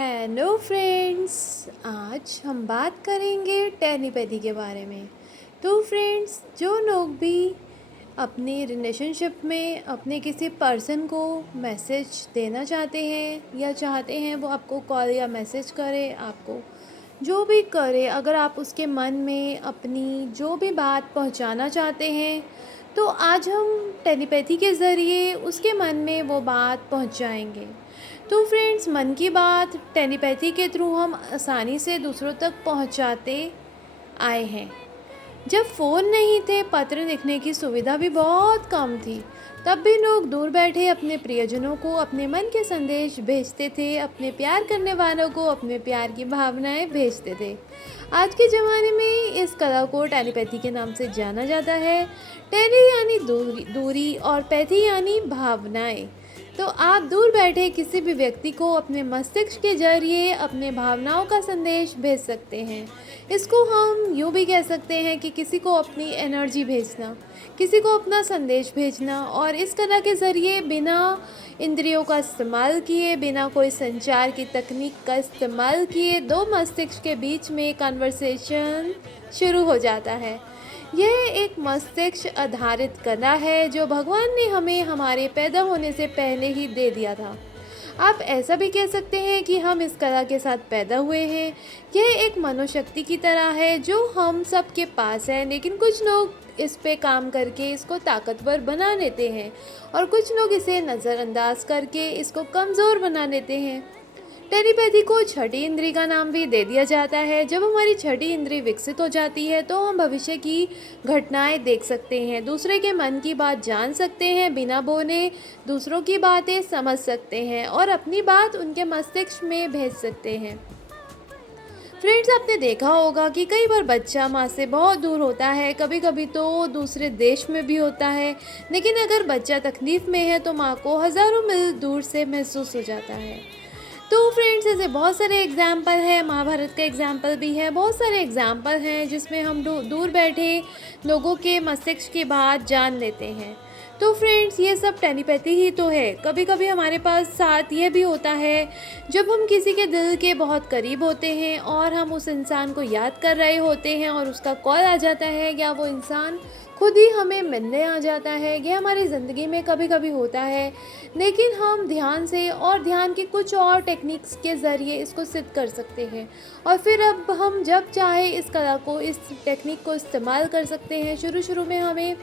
Hello friends. आज हम बात करेंगे टेलीपैथी के बारे में। तो फ्रेंड्स, जो लोग भी अपनी रिलेशनशिप में अपने किसी पर्सन को मैसेज देना चाहते हैं या चाहते हैं वो आपको कॉल या मैसेज करे, आपको जो भी करे, अगर आप उसके मन में अपनी जो भी बात पहुंचाना चाहते हैं तो आज हम टेलीपैथी के ज़रिए उसके मन में वो बात पहुंचाएंगे। तो फ्रेंड्स, मन की बात टेलीपैथी के थ्रू हम आसानी से दूसरों तक पहुंचाते आए हैं। जब फ़ोन नहीं थे, पत्र लिखने की सुविधा भी बहुत कम थी, तब भी लोग दूर बैठे अपने प्रियजनों को अपने मन के संदेश भेजते थे, अपने प्यार करने वालों को अपने प्यार की भावनाएं भेजते थे। आज के ज़माने में इस कला को टेलीपैथी के नाम से जाना जाता है। टेली यानी दूरी, दूरी और पैथी यानी भावनाएं। तो आप दूर बैठे किसी भी व्यक्ति को अपने मस्तिष्क के जरिए अपने भावनाओं का संदेश भेज सकते हैं। इसको हम यूँ भी कह सकते हैं कि किसी को अपनी एनर्जी भेजना, किसी को अपना संदेश भेजना। और इस कला के ज़रिए बिना इंद्रियों का इस्तेमाल किए, बिना कोई संचार की तकनीक का इस्तेमाल किए, दो मस्तिष्क के बीच में कन्वर्सेशन शुरू हो जाता है। यह एक मस्तिष्क आधारित कला है जो भगवान ने हमें हमारे पैदा होने से पहले ही दे दिया था। आप ऐसा भी कह सकते हैं कि हम इस कला के साथ पैदा हुए हैं। यह एक मनोशक्ति की तरह है जो हम सब के पास है, लेकिन कुछ लोग इस पे काम करके इसको ताकतवर बना लेते हैं और कुछ लोग इसे नज़रअंदाज करके इसको कमज़ोर बना लेते हैं। टेलीपैथी को छठी इंद्री का नाम भी दे दिया जाता है। जब हमारी छठी इंद्री विकसित हो जाती है तो हम भविष्य की घटनाएं देख सकते हैं, दूसरे के मन की बात जान सकते हैं, बिना बोले दूसरों की बातें समझ सकते हैं और अपनी बात उनके मस्तिष्क में भेज सकते हैं। फ्रेंड्स, आपने देखा होगा कि कई बार बच्चा माँ से बहुत दूर होता है, कभी कभी तो दूसरे देश में भी होता है, लेकिन अगर बच्चा तकलीफ़ में है तो माँ को हज़ारों मील दूर से महसूस हो जाता है। तो फ्रेंड्स, ऐसे बहुत सारे एग्जाम्पल हैं, महाभारत का एग्जाम्पल भी है, बहुत सारे एग्जाम्पल हैं जिसमें हम दूर बैठे लोगों के मस्तिष्क की बात जान लेते हैं। तो फ्रेंड्स, ये सब टेलीपैथी ही तो है। कभी कभी हमारे पास साथ ये भी होता है, जब हम किसी के दिल के बहुत करीब होते हैं और हम उस इंसान को याद कर रहे होते हैं और उसका कॉल आ जाता है या वो इंसान खुद ही हमें मिलने आ जाता है। ये हमारी ज़िंदगी में कभी कभी होता है, लेकिन हम ध्यान से और ध्यान के कुछ और टेक्निक्स के ज़रिए इसको सिद्ध कर सकते हैं और फिर अब हम जब चाहे इस कला को, इस टेक्निक को इस्तेमाल कर सकते हैं। शुरू शुरू में हमें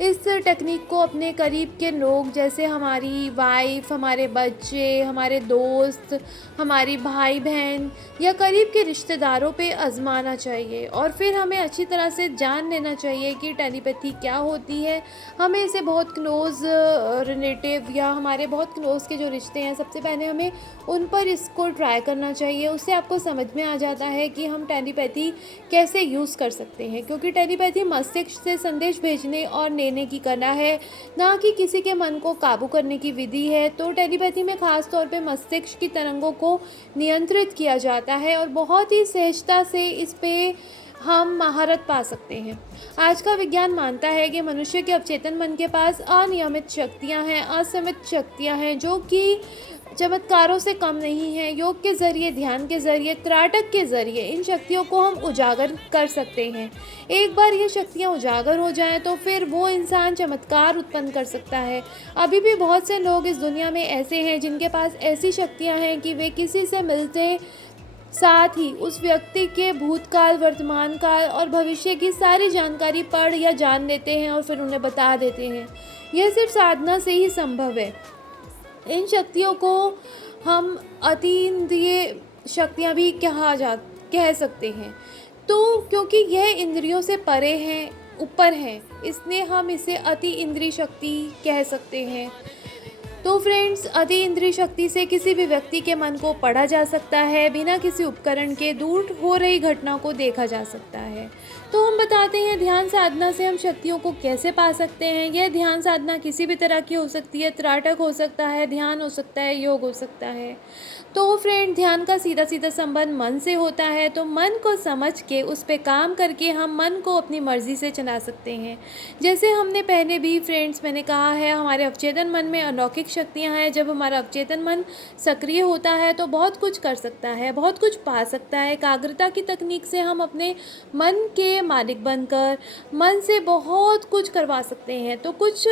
इस टेक्निक को अपने करीब के लोग, जैसे हमारी वाइफ, हमारे बच्चे, हमारे दोस्त, हमारी भाई बहन या करीब के रिश्तेदारों पे आजमाना चाहिए और फिर हमें अच्छी तरह से जान लेना चाहिए कि टेलीपैथी क्या होती है। हमें इसे बहुत क्लोज़ रिलेटिव या हमारे बहुत क्लोज़ के जो रिश्ते हैं, सबसे पहले हमें उन पर इसको ट्राई करना चाहिए। उससे आपको समझ में आ जाता है कि हम टेलीपैथी कैसे यूज़ कर सकते हैं, क्योंकि टेलीपैथी मस्तिष्क से संदेश भेजने और लेने की कला है, ना कि किसी के मन को काबू करने की विधि है। तो टेलीपैथी में खास तौर पे मस्तिष्क की तरंगों को नियंत्रित किया जाता है और बहुत ही सहजता से इस पे हम महारत पा सकते हैं। आज का विज्ञान मानता है कि मनुष्य के अवचेतन मन के पास अनियमित शक्तियां हैं, असीमित शक्तियां हैं, जो कि चमत्कारों से कम नहीं है। योग के ज़रिए, ध्यान के ज़रिए, त्राटक के ज़रिए इन शक्तियों को हम उजागर कर सकते हैं। एक बार ये शक्तियाँ उजागर हो जाएं तो फिर वो इंसान चमत्कार उत्पन्न कर सकता है। अभी भी बहुत से लोग इस दुनिया में ऐसे हैं जिनके पास ऐसी शक्तियाँ हैं कि वे किसी से मिलते साथ ही उस व्यक्ति के भूतकाल, वर्तमान काल और भविष्य की सारी जानकारी पढ़ या जान लेते हैं और फिर उन्हें बता देते हैं। यह सिर्फ साधना से ही संभव है। इन शक्तियों को हम अतीन्द्रिय शक्तियाँ भी कह सकते हैं। तो क्योंकि यह इंद्रियों से परे हैं, ऊपर हैं, इसलिए हम इसे अति इंद्रिय शक्ति कह सकते हैं। तो फ्रेंड्स, अति इंद्रिय शक्ति से किसी भी व्यक्ति के मन को पढ़ा जा सकता है, बिना किसी उपकरण के दूर हो रही घटना को देखा जा सकता है। तो हम बताते हैं ध्यान साधना से हम शक्तियों को कैसे पा सकते हैं। यह ध्यान साधना किसी भी तरह की हो सकती है, त्राटक हो सकता है, ध्यान हो सकता है, योग हो सकता है। तो फ्रेंड, ध्यान का सीधा सीधा संबंध मन से होता है। तो मन को समझ के उस पर काम करके हम मन को अपनी मर्जी से चला सकते हैं। जैसे हमने पहले भी फ्रेंड्स मैंने कहा है, हमारे अवचेतन मन में अलौकिक अनेक शक्तियाँ हैं। जब हमारा अवचेतन मन सक्रिय होता है तो बहुत कुछ कर सकता है, बहुत कुछ पा सकता है। एकाग्रता की तकनीक से हम अपने मन के मालिक बनकर मन से बहुत कुछ करवा सकते हैं। तो कुछ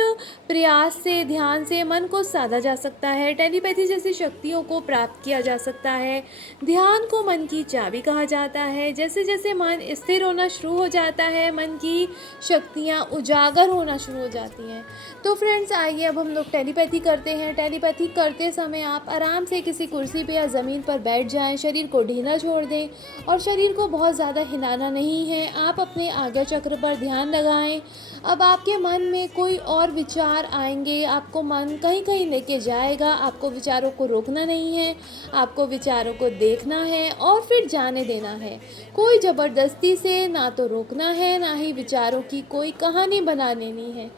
प्रयास से, ध्यान से मन को साधा जा सकता है। टेलीपैथी जैसी शक्तियों को प्राप्त किया जा सकता है। ध्यान को मन की चाबी कहा जाता है। जैसे जैसे मन स्थिर होना शुरू हो जाता है, मन की शक्तियाँ उजागर होना शुरू हो जाती हैं। तो फ्रेंड्स, आइए अब हम लोग टेलीपैथी करते हैं। टेलीपैथी करते समय आप आराम से किसी कुर्सी पे या ज़मीन पर बैठ जाएं, शरीर को ढीला छोड़ दें और शरीर को बहुत ज़्यादा हिलाना नहीं है। आप अपने आज्ञा चक्र पर ध्यान लगाएं। अब आपके मन में कोई और विचार आएंगे, आपको मन कहीं कहीं लेके जाएगा। आपको विचारों को रोकना नहीं है, आपको विचारों को देखना है और फिर जाने देना है। कोई ज़बरदस्ती से ना तो रोकना है, ना ही विचारों की कोई कहानी बना लेनी है।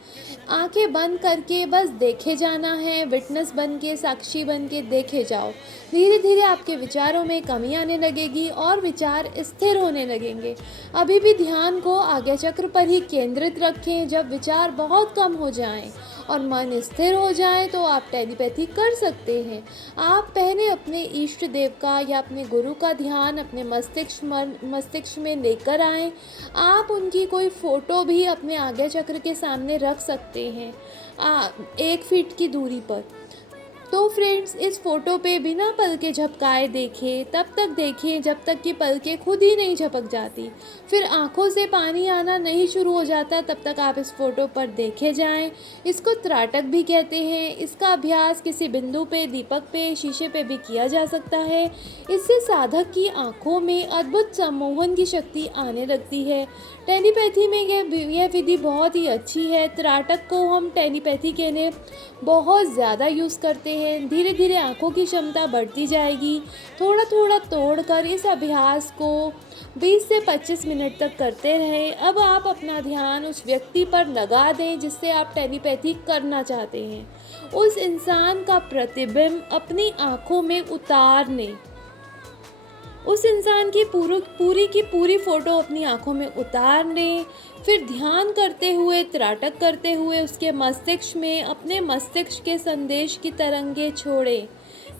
आंखें बंद करके बस देखे जाना है। विटनेस बन के, साक्षी बन के देखे जाओ। धीरे धीरे आपके विचारों में कमी आने लगेगी और विचार स्थिर होने लगेंगे। अभी भी ध्यान को आज्ञा चक्र पर ही केंद्रित रखें। जब विचार बहुत कम हो जाएं और मन स्थिर हो जाए तो आप टेलीपैथी कर सकते हैं। आप पहले अपने इष्ट देव का या अपने गुरु का ध्यान अपने मस्तिष्क में लेकर आएं। आप उनकी कोई फ़ोटो भी अपने आज्ञा चक्र के सामने रख सकते हैं, 1 फीट की दूरी पर। तो फ्रेंड्स, इस फ़ोटो पे बिना पलके झपकाए देखें, तब तक देखें जब तक कि पलकें खुद ही नहीं झपक जाती। फिर आँखों से पानी आना नहीं शुरू हो जाता, तब तक आप इस फ़ोटो पर देखे जाएं। इसको त्राटक भी कहते हैं। इसका अभ्यास किसी बिंदु पे, दीपक पे, शीशे पे भी किया जा सकता है। इससे साधक की आँखों में अद्भुत सम्मोहन की शक्ति आने लगती है। टेलीपैथी में यह विधि बहुत ही अच्छी है। त्राटक को हम टेलीपैथी के लिए बहुत ज़्यादा यूज़ करते हैं। धीरे धीरे आँखों की क्षमता बढ़ती जाएगी। थोड़ा थोड़ा तोड़कर इस अभ्यास को 20 से 25 मिनट तक करते रहें। अब आप अपना ध्यान उस व्यक्ति पर लगा दें जिससे आप टेलीपैथी करना चाहते हैं। उस इंसान का प्रतिबिंब अपनी आँखों में उतारने, उस इंसान की पूरी फ़ोटो अपनी आँखों में उतार लें। फिर ध्यान करते हुए, त्राटक करते हुए उसके मस्तिष्क में अपने मस्तिष्क के संदेश की तरंगें छोड़ें।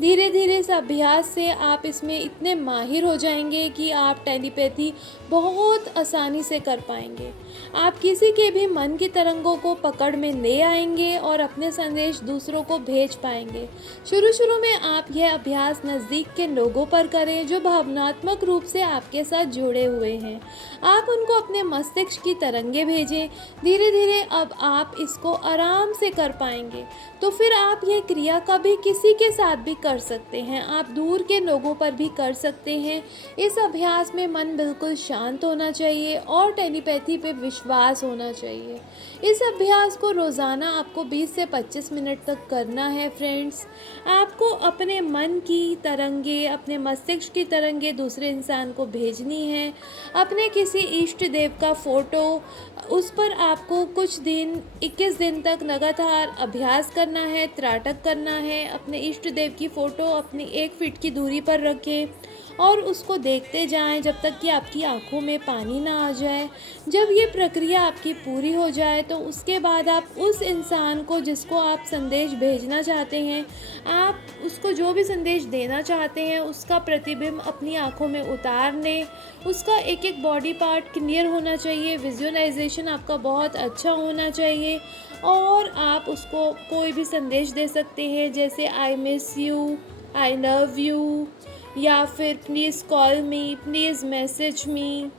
धीरे धीरे इस अभ्यास से आप इसमें इतने माहिर हो जाएंगे कि आप टेलीपैथी बहुत आसानी से कर पाएंगे। आप किसी के भी मन की तरंगों को पकड़ में ले आएंगे और अपने संदेश दूसरों को भेज पाएंगे। शुरू में आप यह अभ्यास नज़दीक के लोगों पर करें जो भावनात्मक रूप से आपके साथ जुड़े हुए हैं। आप उनको अपने मस्तिष्क की तरंगें भेजें। धीरे धीरे अब आप इसको आराम से कर पाएंगे। तो फिर आप यह क्रिया कभी किसी के साथ भी कर सकते हैं। आप दूर के लोगों पर भी कर सकते हैं। इस अभ्यास में मन बिल्कुल शांत होना चाहिए और टेलीपैथी पे विश्वास होना चाहिए। इस अभ्यास को रोज़ाना आपको 20 से 25 मिनट तक करना है फ्रेंड्स। आपको अपने मन की तरंगे, अपने मस्तिष्क की तरंगे दूसरे इंसान को भेजनी है। अपने किसी इष्ट देव का फ़ोटो, उस पर आपको कुछ दिन, 21 दिन तक लगातार अभ्यास करना है, त्राटक करना है। अपने इष्ट देव की फ़ोटो अपनी 1 फीट की दूरी पर रखें और उसको देखते जाएं जब तक कि आपकी आंखों में पानी ना आ जाए। जब ये प्रक्रिया आपकी पूरी हो जाए तो उसके बाद आप उस इंसान को जिसको आप संदेश भेजना चाहते हैं, आप उसको जो भी संदेश देना चाहते हैं, उसका प्रतिबिंब अपनी आंखों में उतार लें। उसका एक एक बॉडी पार्ट क्लियर होना चाहिए। विजुअलाइजेशन आपका बहुत अच्छा होना चाहिए और आप उसको कोई भी संदेश दे सकते हैं, जैसे I miss you, I love you, या फिर please call me, please message me.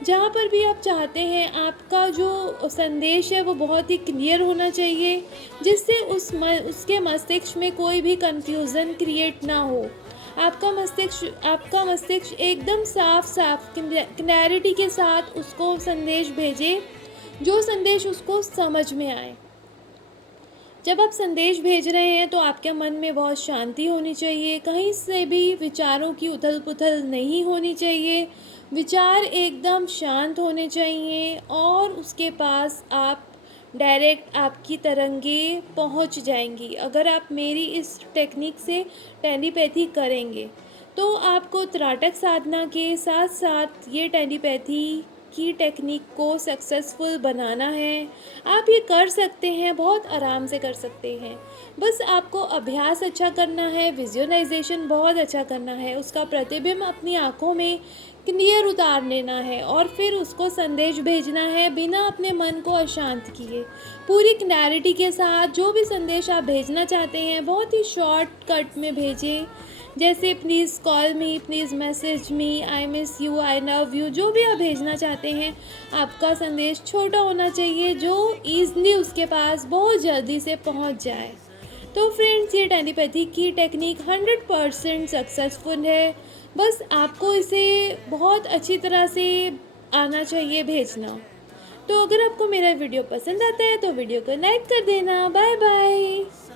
जहाँ पर भी आप चाहते हैं, आपका जो संदेश है वो बहुत ही क्लियर होना चाहिए, जिससे उसके मस्तिष्क में कोई भी कन्फ्यूज़न क्रिएट ना हो। आपका मस्तिष्क एकदम साफ क्लैरिटी के साथ उसको संदेश भेजे, जो संदेश उसको समझ में आए। जब आप संदेश भेज रहे हैं तो आपके मन में बहुत शांति होनी चाहिए। कहीं से भी विचारों की उथल पुथल नहीं होनी चाहिए। विचार एकदम शांत होने चाहिए और उसके पास आप डायरेक्ट आपकी तरंगें पहुंच जाएंगी। अगर आप मेरी इस टेक्निक से टेलीपैथी करेंगे तो आपको त्राटक साधना के साथ साथ ये टेलीपैथी की टेक्निक को सक्सेसफुल बनाना है, आप ये कर सकते हैं, बहुत आराम से कर सकते हैं। बस आपको अभ्यास अच्छा करना है, विजुअलाइजेशन बहुत अच्छा करना है, उसका प्रतिबिंब अपनी आँखों में क्लियर उतार लेना है और फिर उसको संदेश भेजना है बिना अपने मन को अशांत किए। पूरी क्लैरिटी के साथ जो भी संदेश आप भेजना चाहते हैं बहुत ही शॉर्टकट में भेजें। जैसे please call me, please message me, I miss you, I love you, जो भी आप भेजना चाहते हैं, आपका संदेश छोटा होना चाहिए जो ईज़िली उसके पास बहुत जल्दी से पहुंच जाए। तो फ्रेंड्स, ये टेलीपैथी की टेक्निक 100% सक्सेसफुल है। बस आपको इसे बहुत अच्छी तरह से आना चाहिए भेजना। तो अगर आपको मेरा वीडियो पसंद आता है तो वीडियो को लाइक कर देना। Bye bye.